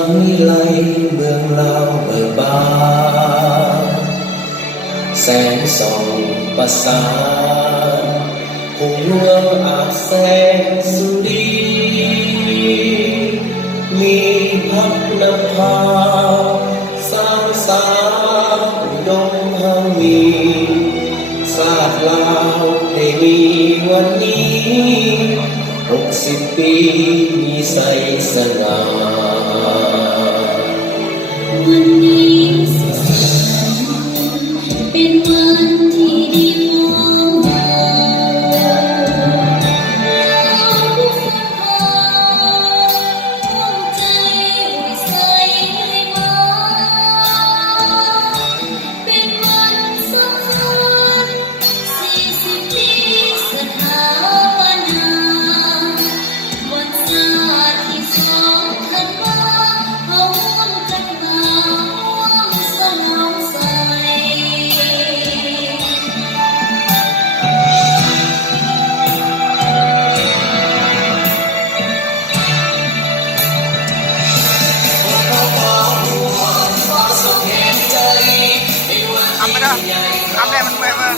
างวิไลเมืองเราเบิกบานแสงส่องประสานหงเมืองอาจแสงสุรีมีพัฒนภาสร้างสารดงเฮามีศาสตร์ลาวได้มีวันนี้60 ปีมีใสสง่าวันนี้สุขสันต์เป็นวันที่ดีมองหาผู้ฟังพาร่วมใจอวยใสให้มาเป็นวันสำคัญ40 ปีสถาปนาวันศาสตร์ที่2 ธันวาเขาร่วมกันมาร่วมฉลองใสทำไม่ได้ทำได้มันแหวกมา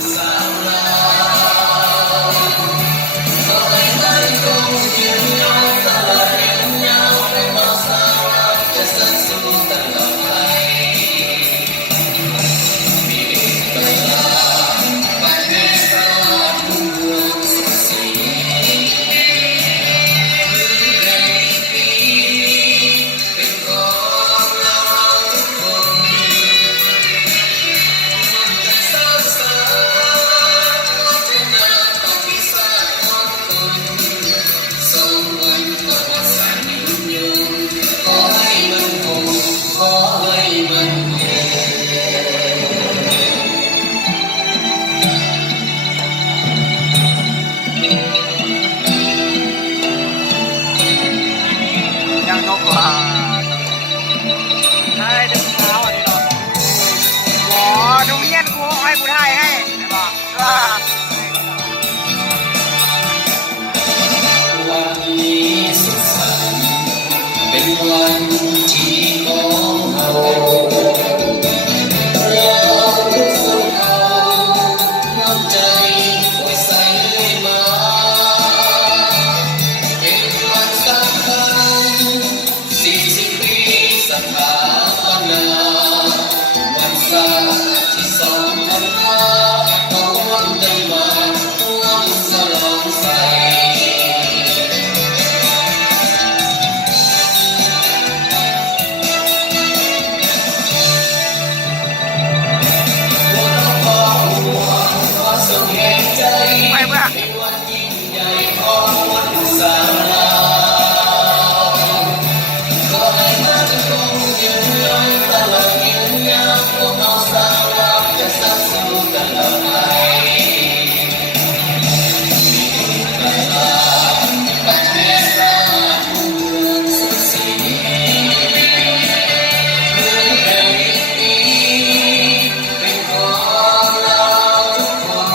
ยังนกกว่าใช่เดี๋ยวเช้าอ่ะนี่เนาะโอ้ดูเย็นกูให้กูถ่ายให้บอกว่าวันนี้สุขสันต์เป็นวันที่ของเราเราทุกคนเอาน้ำใจไว้ใส่มาเป็นวันสำคัญ40 ปีสถาปนาวันศาสตร์ที่2 ธันวาเขาร่วมกันมาร่วมฉลองใสไม่เมื่อวันยิ่งใหญ่ของวันศาสนาขอให้มันคงยืนยงตลอดยืนยาวพวกเราสาวเราจะสร้างสู้ตลอดไปประเทศชาติเมืองสุขศรีเมืองแผ่นดินนี้เป็นของเราทุกคน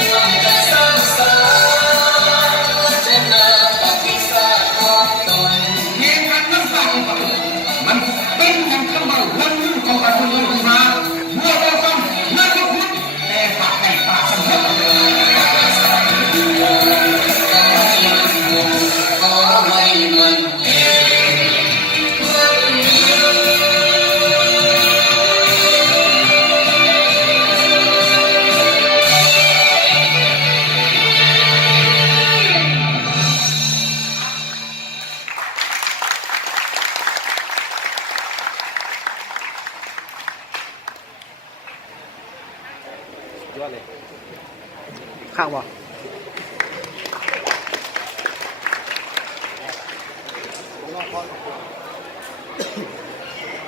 ร่วมกันสร้างสรรค์พัฒนาประวัติศาสตร์ของตน เหตุการณ์นั้นสร้างมามันเป็นอย่างที่เราวันนี้ของการเมืองมาเมื่อเราต้องนักพูดแต่ปากแต่ปากสำเร็จ ขอให้มันข้างบ่